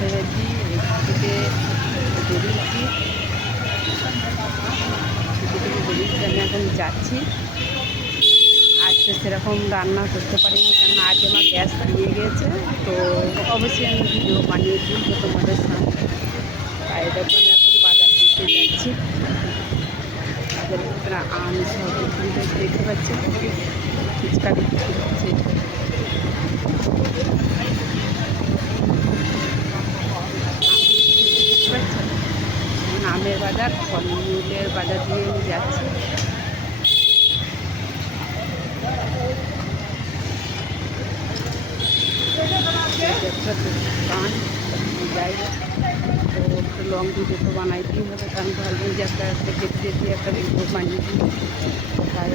পেরেছি থেকে বেরিয়েছি আমি এখন যাচ্ছি। আজকে সেরকম রান্না করতে পারিনি, কেন আজ আমার গ্যাস দিয়ে গিয়েছে। তো অবশ্যই আমি ভিডিও বানিয়ে তুলবো তোমাদের সামনে। তাই দেখো আমি এখন বাজার দিতে যাচ্ছি। আম সব দেখতে পাচ্ছি, ফুচকা বিক্রি হচ্ছে। আমের বাজার, ফলমূলের বাজার দিয়ে আমি যাচ্ছি। দোকান যাই, তো একটু লং ভিডিও তো বানাইতেই হবে, কারণ ভাবলাম যে একটা কেটে দিয়ে একটা ভিডিও বানিয়ে দিই। তাই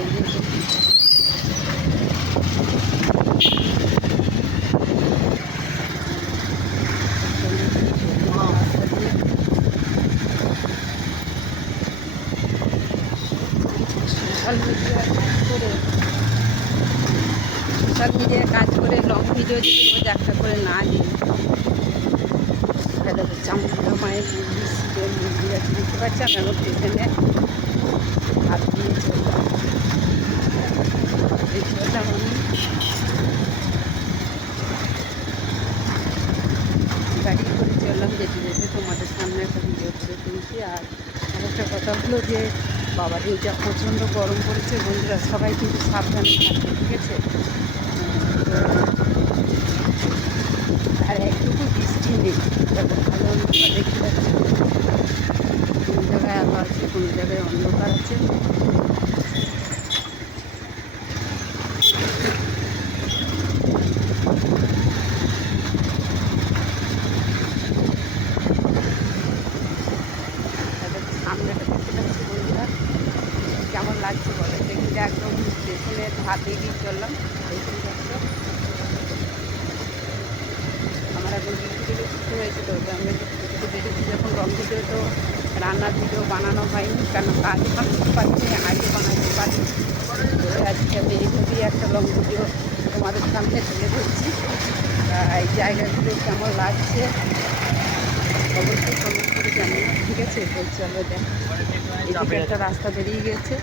সোশ্যাল মিডিয়ায় কাজ করে লং ভিডিও যদি রোজ একটা করে না দিই, চামড়া মায়ের মুরগি ছিল, মুরগি আছে দেখতে পাচ্ছি। আমি এখন পেছনে হাত দিয়ে চললাম, আমি গাড়ি করে চললাম যেতে যেতে তোমাদের সামনে একটা ভিডিও করে তুলছি। আর আরেকটা কথা হলো যে বাবার যা প্রচণ্ড গরম পড়েছে বন্ধুরা, সবাই কিন্তু সাবধানে থাকবে, ঠিক আছে। আর একটুকু বৃষ্টি নেই, দেখো ভালো অন্ধকার দেখতে পাচ্ছি। কোনো জায়গায় আলো আছে, কোনো জায়গায় অন্ধকার আছে। সামনেটা দেখতে পাচ্ছি বন্ধুরা, কেমন লাগছে বলে। দেখি একদম স্টেশনের ধার দিকেই চললাম। দেখতে পাচ্ছ আমার এখন ডিউটি থেকে ছুটি হয়েছে, তো আমি একটু বেরিয়েছি যখন লং ভিডিও তো রান্নার ভিডিও বানানো হয়নি, কেন কাজ বানাতে পারিনি, আগে বানাতে পারিনি। তো আজকে আমি এইভাবেই একটা লং ভিডিও তোমাদের সামনে তুলে ধরছি। এই জায়গাগুলো কেমন লাগছে অবশ্যই কমেন্ট করে জানিও, ঠিক আছে। তো চলো দেখ, এদিকে একটা রাস্তা বেরিয়ে গেছে।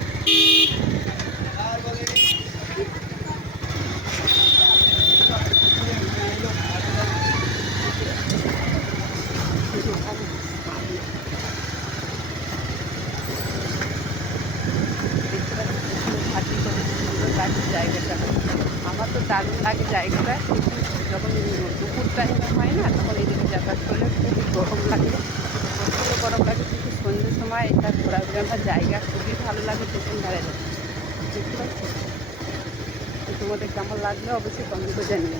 জায়গাটা আমার তো দারুণ লাগে জায়গাটা, কিন্তু যখন দুপুর টাইমে হয় না, তখন এইদিকে যাতায়াত করলে খুবই গরম লাগে, প্রচণ্ড গরম লাগে। কিন্তু সন্ধ্যের সময় এটা ঘোরাঘুরানোর জায়গা খুবই ভালো লাগে, তখন দাঁড়িয়ে দেখতে পাচ্ছি। তোমাদের কেমন লাগলো অবশ্যই কমেন্ট করে জানিয়ে।